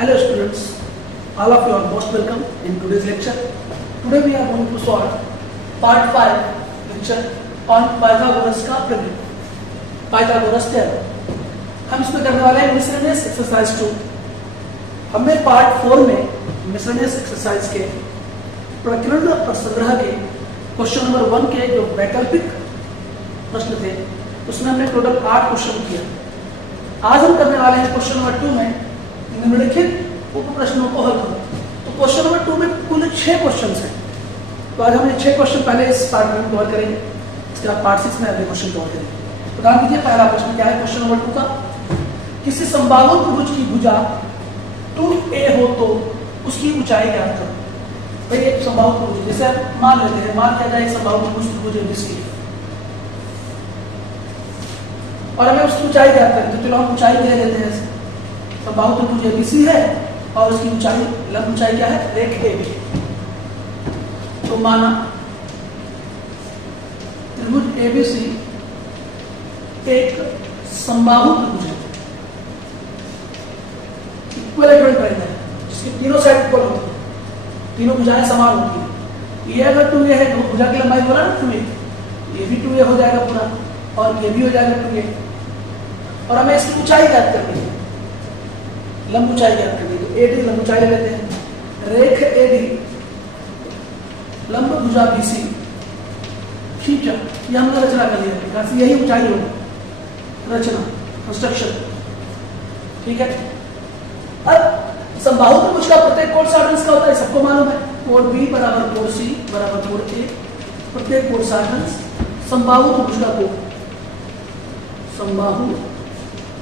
Hello students, all of you are most welcome in today's lecture. Today we are going to solve part 5 lecture on Pythagoras का प्रमेय, Pythagoras theorem. हम इसमें करने वाले हैं miscellaneous exercise 2. हमने part 4 में miscellaneous exercise के प्रकीर्ण प्रसंग्रह के क्वेश्चन नंबर 1 के जो वैकल्पिक प्रश्न थे उसमें हमने टोटल 8 क्वेश्चन किया. आज हम करने वाले हैं क्वेश्चन नंबर 2 में निम्नलिखित उप प्रश्नों को हल करो. तो क्वेश्चन नंबर 2 में कुल 6 क्वेश्चन हैं. तो आज हम ये 6 क्वेश्चन पहले इस पार्ट में कवर करेंगे, इसके बाद पार्ट 6 में अगले क्वेश्चन कवर करेंगे. तो ध्यान दीजिए, पहला प्रश्न क्या है क्वेश्चन नंबर 2 का. किसी समबाहु त्रिभुज की भुजा 2a हो तो उसकी ऊंचाई ज्ञात करो. भाई एक समबाहु त्रिभुज जैसे आप मान लेते हैं, मान किया जाए एक समबाहु त्रिभुज ABC और हमें उसकी ऊंचाई ज्ञात करें. तो चलो हम ऊंचाई ले लेते हैं. समबाहु त्रिभुज ABC है और उसकी ऊंचाई लंब ऊंचाई क्या है, रेख AB. तो माना त्रिभुज ABC एक समबाहु त्रिभुज है, इक्विलेटरल ट्रायंगल है जिसकी तीनों साइड इक्वल होती है, तीनों भुजाएं समान होती है. ये अगर 2a है तो भुजा की लंबाई बोला ना 2a, ये भी 2a हो जाएगा पूरा और ये भी हो जाएगा 2a. और हमें इसकी ऊंचाई ज्ञात करनी है, लंब ऊंचाई ज्ञात करनी है. तो AD लंब ऊंचाई ले लेते हैं. रेख AD लंब भुजा BC खींचा, ये हमने रचना कर लिया, यही ऊंचाई होगी. रचना कंस्ट्रक्शन, ठीक है. अब समबाहु त्रिभुज का प्रत्येक कोण 60 अंश का होता है, सबको मालूम है. कोण B बराबर कोण C बराबर कोण A. प्रत्येक कोण 60 अंश. समबाहु त्रिभुज का कोण, समबाहु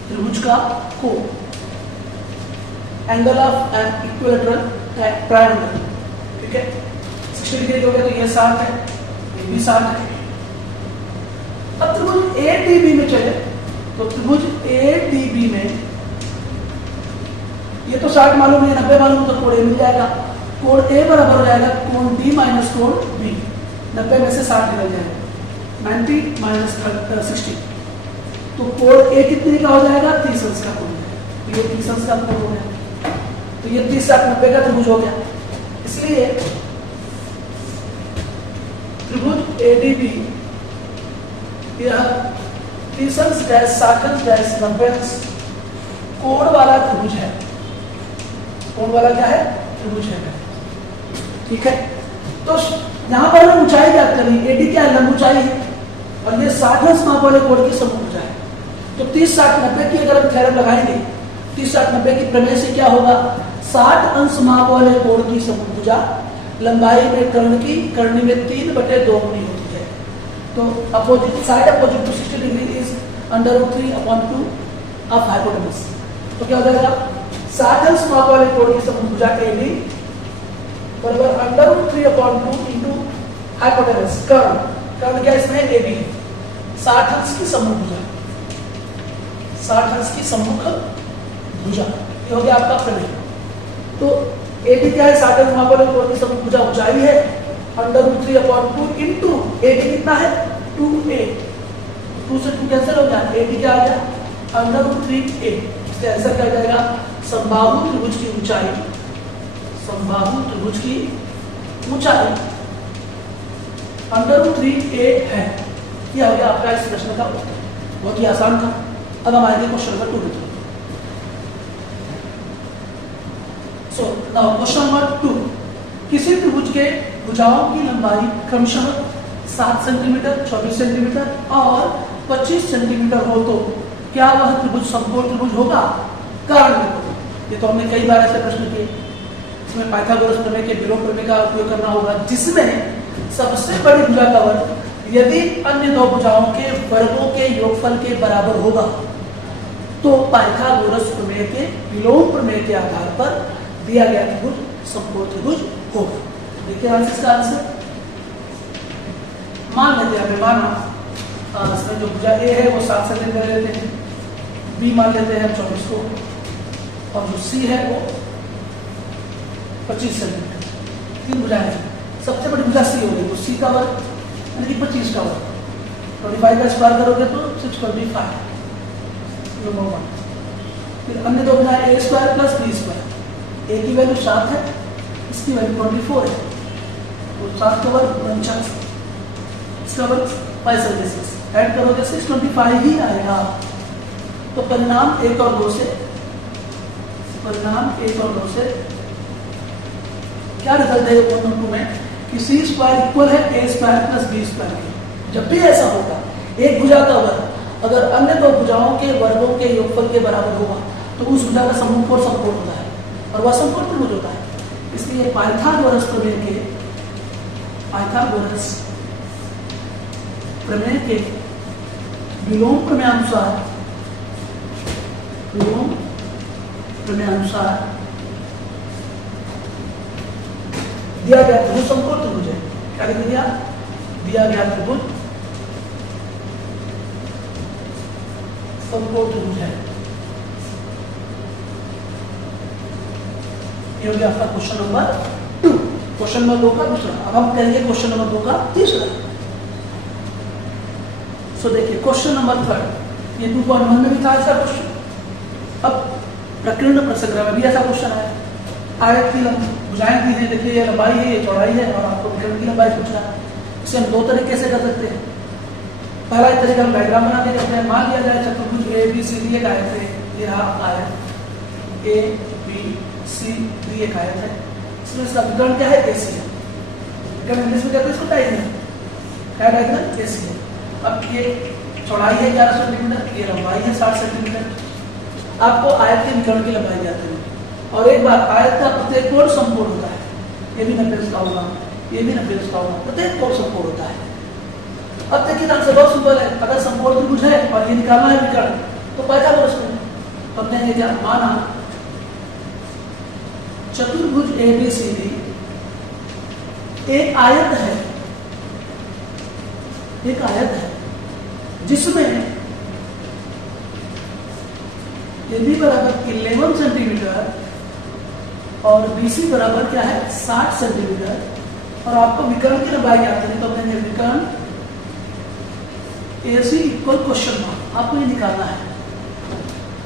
त्रिभुज का कोण, angle of an equilateral triangle, ठीक है. 60 डिग्री हो गया तो ये 60 है, ये भी 60 है. अब त्रिभुज ADB में चले तो त्रिभुज ADB में ये तो 60 मालूम है, 90 मालूम तो कोण A मिल जाएगा. कोण A बराबर हो जाएगा कोण B माइनस कोण B. 90 में से 60 निकल जाएगा, 90 माइनस 60. तो कोण A कितने का हो जाएगा, 30 अंश का कोण है. ये 30 अंश का कोण हो गया. तो ये 30 60 90 का त्रिभुज हो गया. इसलिए त्रिभुज ADB यह 30 अंश डैश 60 अंश डैश 90 अंश कोण वाला त्रिभुज है. कोण वाला क्या है, त्रिभुज है, ठीक है. तो यहां पर हमें ऊंचाई ज्ञात करनी है. AD क्या है, लंब ऊंचाई है और ये 60 अंश माप वाले कोण की समूह ऊंचाई है. तो 30 60 90 की अगर हम थ्योरम लगाएंगे, 30 60 90 की प्रमेय से क्या होगा, 60 अंश माप वाले कोण की समभुजा लंबाई में कर्ण की करनी में 3/2 गुनी होती है. तो opposite side opposite to 60 degree is √3/2 of hypotenuse. तो क्या हो जाएगा, 60 अंश माप वाले कोण की समभुजा AD बराबर √3/2 इनटू हाइपोटेनस. कर्ण क्या इसमें AB, 60 अंश की समभुजा, 60 अंश की सम्मुख भुजा. ये हो गया आपका प्रमेय. तो AD क्या है, 60 अंश माप वाले कोण की सम्मुख भुजा ऊंचाई है √3/2 इनटू AD कितना है 2a. 2 से 2 कैंसिल हो गया, AD क्या आ गया √3a. इसका आंसर क्या जाएगा, समबाहु त्रिभुज की ऊंचाई, समबाहु त्रिभुज की ऊंचाई √3a है. यह हो गया आपका इस प्रश्न का उत्तर. बहुत ही आसान था. अब हम आएंगे क्वेश्चन नंबर 2 में. So now question number 2. किसी त्रिभुज के भुजाओं की लंबाई क्रमशः 7 सेंटीमीटर, 24 सेंटीमीटर और 25 सेंटीमीटर हो तो क्या वह त्रिभुज समकोण त्रिभुज होगा. कारण देखो, ये तो हमने कई बार ऐसे प्रश्न किए. इसमें पाइथागोरस प्रमेय के विलोम प्रमेय का उपयोग करना होगा, जिसमें सबसे बड़ी भुजा का वर्ग यदि अन्य दो भुजाओं के वर्गों के योगफल के बराबर होगा तो पाइथागोरस प्रमेय के विलोम प्रमेय के आधार पर दिया गया त्रिभुज समकोण त्रिभुज होगा. देखिए आंसर, इसका आंसर मान लेते हैं. माना इसमें जो भुजा A है वो 7 सेंटीमीटर ले लेते हैं, B मान लेते हैं 24 को, और जो C है वो 25 सेंटीमीटर. 3 भुजाएं हैं. सबसे बड़ी भुजा C होगी, तो C का वर्ग यानी कि 25 का वर्ग. 25 का स्क्वायर करोगे तो 625 नंबर 1. फिर अन्य दो भुजाएं A² प्लस B², ए की वैल्यू 7 है, इसकी वैल्यू 24 है, तो 7 का वर्ग 49, इसका वर्ग 576, ऐड करोगे 625 ही आएगा। तो परिणाम 1 और 2 से क्या रिजल्ट है 1 और 2 में कि सी स्क्वायर इक्वल है ए स्क्वायर प्लस बी स्क्वायर के। जब भी ऐसा होगा एक भुजा का वर्ग अगर अन्य दो भुजाओं के वर्गों के योगफल के बराबर होगा तो उस भुजा का समकोण होता है और वह समकोण त्रिभुज होता है। इसलिए पाइथागोरस प्रमेय के विलोम प्रमेयानुसार दिया गया त्रिभुज समकोण त्रिभुज है। क्या लिख दिया? दिया गया त्रिभुज समकोण त्रिभुज है। ये हो गया आपका क्वेश्चन नंबर 2, क्वेश्चन नंबर 2 का दूसरा। अब हम करेंगे क्वेश्चन नंबर 2 का तीसरा। सो देखिए क्वेश्चन नंबर 3, ये 2.1 में भी था ऐसा क्वेश्चन। अब प्रकीर्ण प्रसंग्रह में भी ऐसा क्वेश्चन है। आयत की भुजाएं दी है, देखिए ये लंबाई है, ये चौड़ाई है और आपको विकर्ण की लंबाई पूछना है। इसे हम 2 तरीके से कर सकते हैं। पहला एक तरीका हम डायग्राम बना के करते हैं। मान लिया जाए चतुर्भुज ए बी सी डी एक आयत है, ये रहा आयत ए बी सी डी एक आयत है, इसमें इसका विकर्ण क्या है? एसी है। विकर्ण इंग्लिश में कहते हैं इसको डायग्राम, क्या डायग्राम? एसी है। अब ये चौड़ाई है 11 सेंटीमीटर, ये लंबाई है 60 सेंटीमीटर। आपको आयत के विकर्ण की लंबाई ज्ञात है और एक बार आयत का प्रत्येक कोण समकोण होता है। ये भी 90 का होगा, ये भी 90 का होगा, प्रत्येक कोण समकोण होता है। अब देखिए आंसर बहुत सिंपल है। अगर समकोण त्रिभुज है और ये निकालना है विकर्ण तो पाइथागोरस में हम कहेंगे क्या? माना चतुर्भुज ए बी सी डी एक आयत है, जिसमें ए बी बराबर 11 सेंटीमीटर और बी सी बराबर क्या है? 60 सेंटीमीटर और आपको विकर्ण की लंबाई ज्ञात है तो कहेंगे विकर्ण AC इक्वल क्वेश्चन मार्क, आपको ये निकालना है।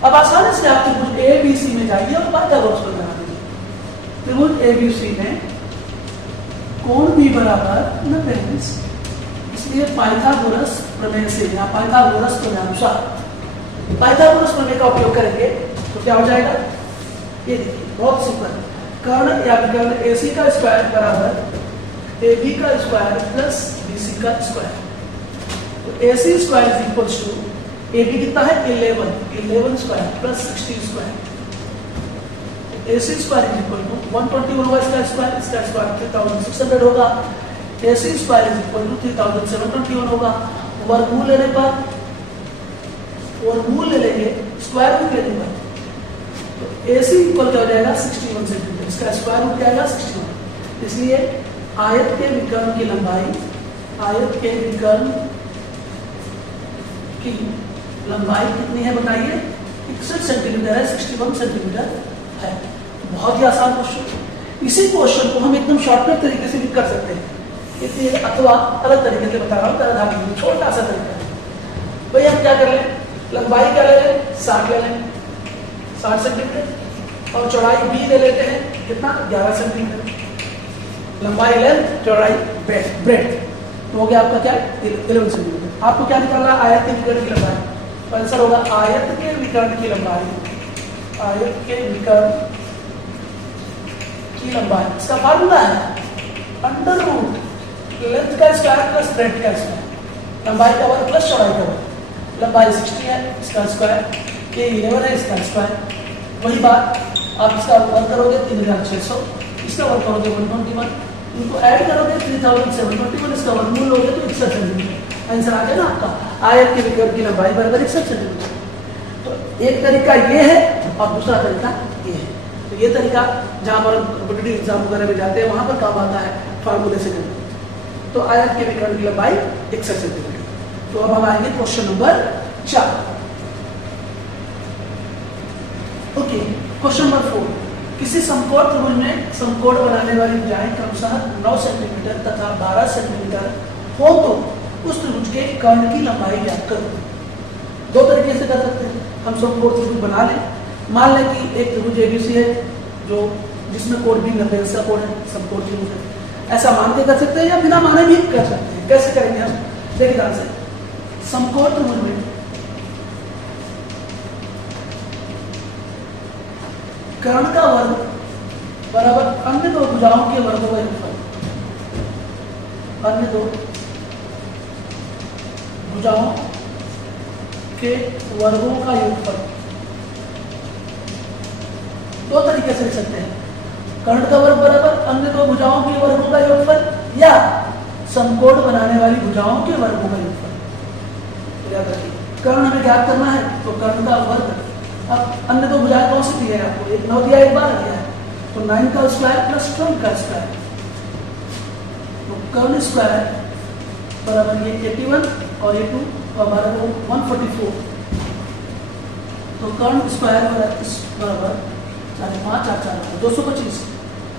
अब आसानी से आप त्रिभुज ए बी सी में जाइए और पाइथागोरस पर लगा दीजिए। त्रिभुज ए बी सी में कोण B बराबर 90, इसलिए पाइथागोरस प्रमेय से या पाइथागोरस प्रमेयानुसार पाइथागोरस प्रमेय का उपयोग करेंगे तो क्या हो जाएगा? ये देखिए बहुत सिंपल। कर्ण या विकर्ण AC का स्क्वायर बराबर AB का स्क्वायर प्लस BC का स्क्वायर। तो AC square is equals to AB कितना है? 11 square plus 60 square. AC square is equal to 121 होगा इसका स्क्वायर 3600 होगा। AC square is equal to 3721 होगा। वर्गमूल लेने पर वर्गमूल ले लेंगे स्क्वायर रूट लेने पर तो AC इक्वल क्या हो जाएगा? 61 सेंटीमीटर। इसका स्क्वायर रूट क्या आएगा? 61। इसलिए आयत के विकर्ण की लंबाई कितनी है बताइए? 61 सेंटीमीटर है, 61 सेंटीमीटर है। बहुत ही आसान क्वेश्चन। इसी क्वेश्चन को हम एकदम शॉर्टकट तरीके से भी कर सकते हैं, इसलिए अथवा अलग तरीके से बता रहा हूँ। छोटा सा तरीका भाई, हम क्या कर लें? लंबाई क्या ले लें? 60 ले लें, 60 सेंटीमीटर और चौड़ाई B ले लेते हैं कितना? 11 सेंटीमीटर। लंबाई लेंथ, चौड़ाई ब्रेथ, तो हो गया आपका क्या? 11 सेंटीमीटर। आपको क्या निकालना? आयत के विकर्ण की लंबाई। तो आंसर होगा आयत के विकर्ण की लंबाई। इसका फार्मूला है अंडर रूट लेंथ का स्क्वायर प्लस ब्रेथ का स्क्वायर। लंबाई का वर्ग प्लस चौड़ाई का वर्ग। लंबाई 60 है, इसका स्क्वायर, ये 11 है, इसका स्क्वायर। वही बात आप इसका वर्ग करोगे 3600, इसका वर्ग करोगे 121, इनको ऐड करोगे 3721, इसका वर्गमूल लोगे तो 61 सेंटीमीटर। आंसर आ गया ना आपका? आयत के विकर्ण की लंबाई बराबर 61 सेंटीमीटर। तो एक तरीका ये है और दूसरा तरीका ये है। तो ये तरीका जहां पर कॉम्पिटिटिव एग्जाम वगैरह में जाते हैं वहां पर काम आता है फार्मूले से करना। तो आयत के विकर्ण की लंबाई 61 सेंटीमीटर। तो अब हम आएंगे question number 4। Okay, question number 4। किसी समकोण त्रिभुज में समकोण बनाने वाली भुजाएं क्रमशः 9 सेंटीमीटर तथा 12 सेंटीमीटर हो तो उस त्रिभुज के कर्ण की लंबाई ज्ञात करो। 2 तरीके से कर सकते हैं। हम समकोण त्रिभुज बना लें। मान लें कि एक त्रिभुज ABC है जो जिसमें कोड भी नब्बेल्स का कोड है, समकोण त्रिभुज है, ऐसा मान के कर सकते हैं या बिना माने भी कर सकते हैं। कैसे करेंगे हम? देखिए ध्यान से, समकोण त्रिभुज में कर्ण का वर्ग बराबर अन्य दो भुजाओं के वर्गों का योगफल, अन्य दो भुजाओं के वर्गों का योगफल। दो तरीके से लिख सकते हैं, कर्ण का वर्ग बराबर अन्य दो भुजाओं के वर्गों का योगफल या समकोण बनाने वाली भुजाओं के वर्गों का योगफल। तो याद रखिए, कर्ण हमें ज्ञात करना है तो कर्ण का वर्ग, अब अन्य दो भुजाएं कौन सी दी है आपको? एक 9 दिया, एक 12 दिया है, तो 9 का स्क्वायर प्लस 12 का स्क्वायर, तो कर्ण स्क्वायर बराबर ये 81 और ये 2 और बराबर 144, तो कर्ण स्क्वायर बराबर 5 225।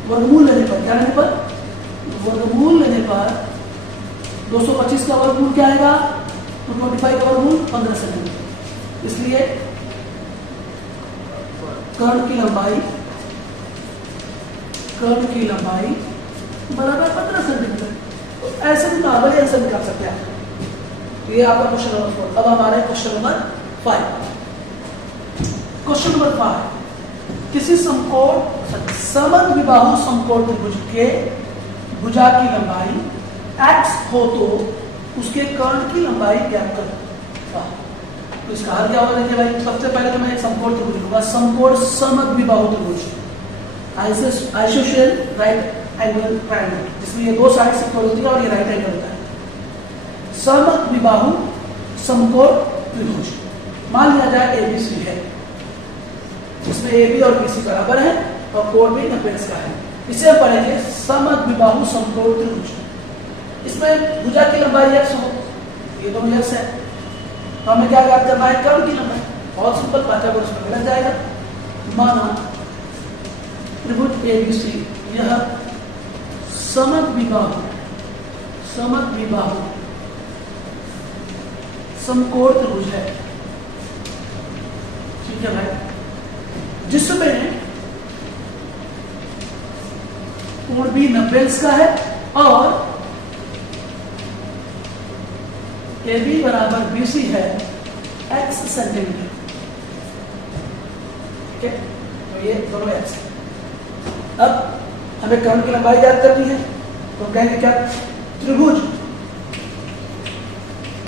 वर्गमूल लेने पर क्या लेने पर? वर्गमूल लेने पर 225 का वर्गमूल क्या आएगा? तो 25 का वर्गमूल 15 सेंटीमीटर। इसलिए कर्ण की लंबाई बराबर 15 सेंटीमीटर। तो ऐसे भी नॉर्मली आंसर निकाल सकते हैं। तो ये आपका क्वेश्चन नंबर 4। अब हमारे क्वेश्चन नंबर 5। क्वेश्चन नंबर 5, किसी समद्विबाहु समकोण त्रिभुज के भुजा की लंबाई x हो तो उसके कर्ण की लंबाई ज्ञात करो। तो इसका हल क्या होगा? देखिए भाई, सबसे पहले तो मैं एक समकोण त्रिभुज लूंगा, समकोण समद्विबाहु त्रिभुज, आइसोसेल राइट एंगल ट्रायंगल, जिसमें ये दो साइड इक्वल होती है और ये राइट एंगल होता है। समद्विबाहु समकोण त्रिभुज मान लिया जाए ABC है, जिसमें AB और BC बराबर है और कोण भी 90 का है। इसे हम पढ़ेंगे समद्विबाहु समकोण त्रिभुज। इसमें भुजा की लंबाई x हो, ये दोनों x है, तो हमें क्या ज्ञात करना है? कर्ण की लंबाई। बहुत सिंपल, पाइथागोरस में मिल जाएगा। माना त्रिभुज ABC यह समद्विबाहु समकोण त्रिभुज है, ठीक है भाई, जिसमें कोण भी 90 का है और AB बराबर BC है x सेंटीमीटर, ठीक है, तो ये दोनों x। अब हमें कर्ण की लंबाई ज्ञात करनी है, तो कहेंगे क्या? त्रिभुज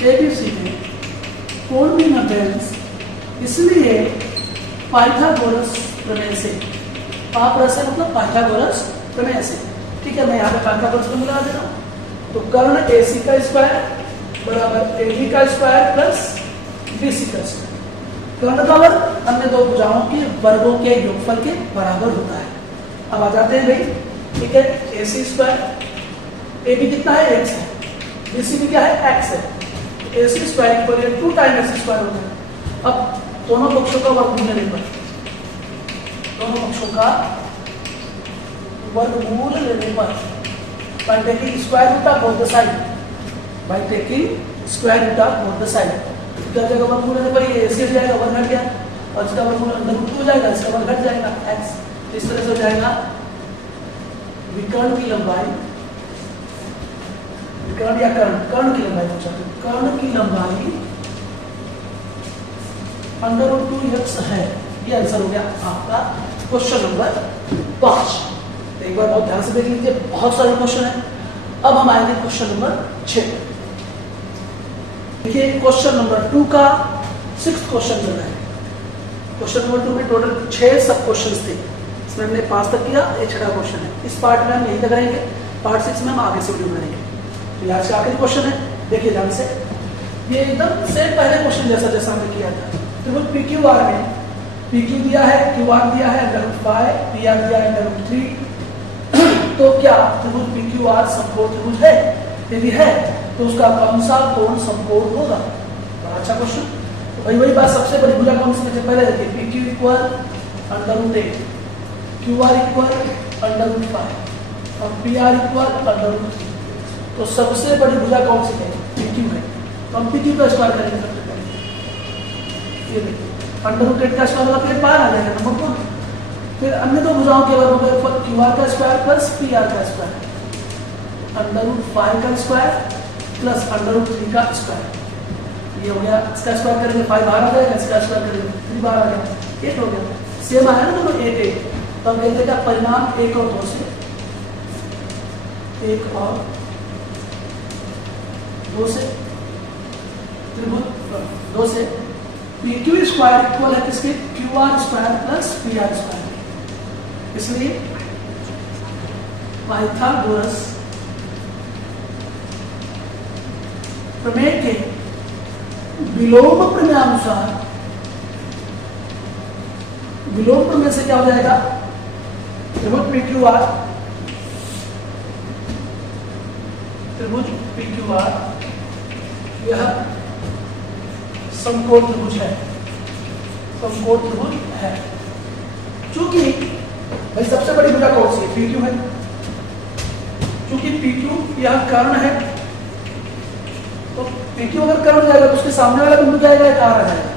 ABC में कोण भी 90, इसलिए पाइथागोरस प्रमेय से, मतलब पाइथागोरस प्रमेय से, ठीक है, मैं यहाँ पे पाइथागोरस को मिला दे रहा हूँ। तो कर्ण AC का स्क्वायर बराबर AB का स्क्वायर प्लस BC का स्क्वायर, कर्ण का वर्ग अन्य दो भुजाओं के वर्गों के योगफल के बराबर होता है। अब आ जाते हैं भाई, ठीक है, AC स्क्वायर, AB कितना है? x है, BC भी क्या है? x है, तो AC square equal 2 time x square होता है। अब दोनों पक्षों का वर्गमूल लेने पर, दोनों पक्षों का वर्गमूल लेने पर, by taking square root of both the side, by taking square root of both the side, क्या जगह वर्गमूल लेने पर ये AC हो जाएगा, वर्ग हट गया, और इसका वर्गमूल अंदर रूट हो जाएगा, इसका वर्ग हट जाएगा x। इस तरह से हो जाएगा विकर्ण की लंबाई, विकर्ण या कर्ण की लंबाई पूछा, कर्ण की लंबाई √2x है। ये आंसर हो गया आपका क्वेश्चन नंबर 5। एक बार बहुत ध्यान से देख लीजिए, बहुत सारे क्वेश्चन है। अब हम आएंगे क्वेश्चन नंबर 6। देखिए क्वेश्चन नंबर 2 का 6th क्वेश्चन चल रहा है। क्वेश्चन नंबर 2 में टोटल 6 सब क्वेश्चन थे, इसमें हमने 5 तक किया, ये 6वां क्वेश्चन है। इस पार्ट में हम यहीं तक रहेंगे, पार्ट 6 में हम आगे से वीडियो बनाएंगे। तो यहाँ से आखिरी क्वेश्चन है, देखिए ध्यान से, ये एकदम सेम पहले क्वेश्चन जैसा हमने किया था। त्रिभुज PQR में PQ दिया है, QR दिया है √5, PR दिया है √3। तो क्या त्रिभुज PQR समकोण त्रिभुज है? यदि है तो उसका कौन सा कोण समकोण होगा? बड़ा अच्छा क्वेश्चन। तो वही बात, सबसे बड़ी भुजा कौन सी? पहले देखिए, PQ इक्वल √8, QR इक्वल √5 और PR इक्वल √3। तो सबसे बड़ी भुजा कौन सी है? PQ है। तो हम PQ का स्क्वायर करेंगे सबसे पहले। ये देखिए √8 का स्क्वायर होगा, फिर पार आ जाएगा नंबर 4। फिर अन्य दो भुजाओं के वर्ग हो गए क्यू आर का स्क्वायर प्लस पी आर का स्क्वायर, √5 का स्क्वायर प्लस √3 का स्क्वायर। ये हो गया, इसका स्क्वायर करेंगे 5 बाहर आ जाएगा, इसका स्क्वायर करेंगे 3 बाहर आ गया, 8 हो गया। सेम आया ना दोनों 8 8, तो हम कहते हैं क्या परिणाम 1 और 2 से, 1 और 2 से त्रिभुज 2 से पी क्यू स्क्वायर इक्वल है किसके, Q R square plus P R square. इसलिए पाइथागोरस प्रमेय के विलोम प्रमेयानुसार, विलोम प्रमेय से क्या हो जाएगा, त्रिभुज पी क्यू आर, त्रिभुज पी क्यू आर यह समकोण त्रिभुज है, समकोण त्रिभुज है। चूंकि भाई सबसे बड़ी भुजा कौन सी है, पी क्यू है, चूंकि पी क्यू यह कर्ण है, तो पी क्यू अगर कर्ण जाएगा तो उसके सामने वाला बिंदु जाएगा या आर आ जाएगा,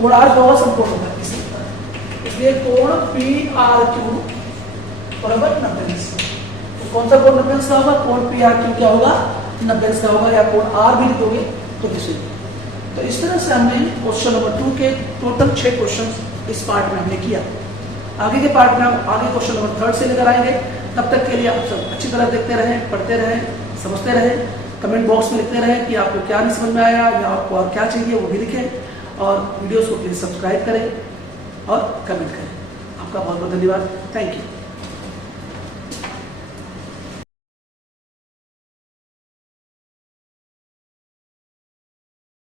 कोण आर होगा समकोण होगा, इसलिए कोण पी आर क्यू बराबर 90°। तो कौन सा कोण 90° का होगा, कोण पी आर क्यू क्या होगा 90° का होगा, या कोण आर भी लिखोगे तो किसी। तो इस तरह से हमने क्वेश्चन नंबर 2 के टोटल 6 क्वेश्चन इस पार्ट में हमने किया। आगे के पार्ट में हम आगे क्वेश्चन नंबर 3 से लेकर आएंगे। तब तक के लिए आप सब अच्छी तरह देखते रहें, पढ़ते रहें, समझते रहें, कमेंट बॉक्स में लिखते रहें कि आपको क्या नहीं समझ में आया या आपको और क्या चाहिए वो भी लिखें, और वीडियोस को प्लीज सब्सक्राइब करें और कमेंट करें। आपका बहुत बहुत धन्यवाद, थैंक यू।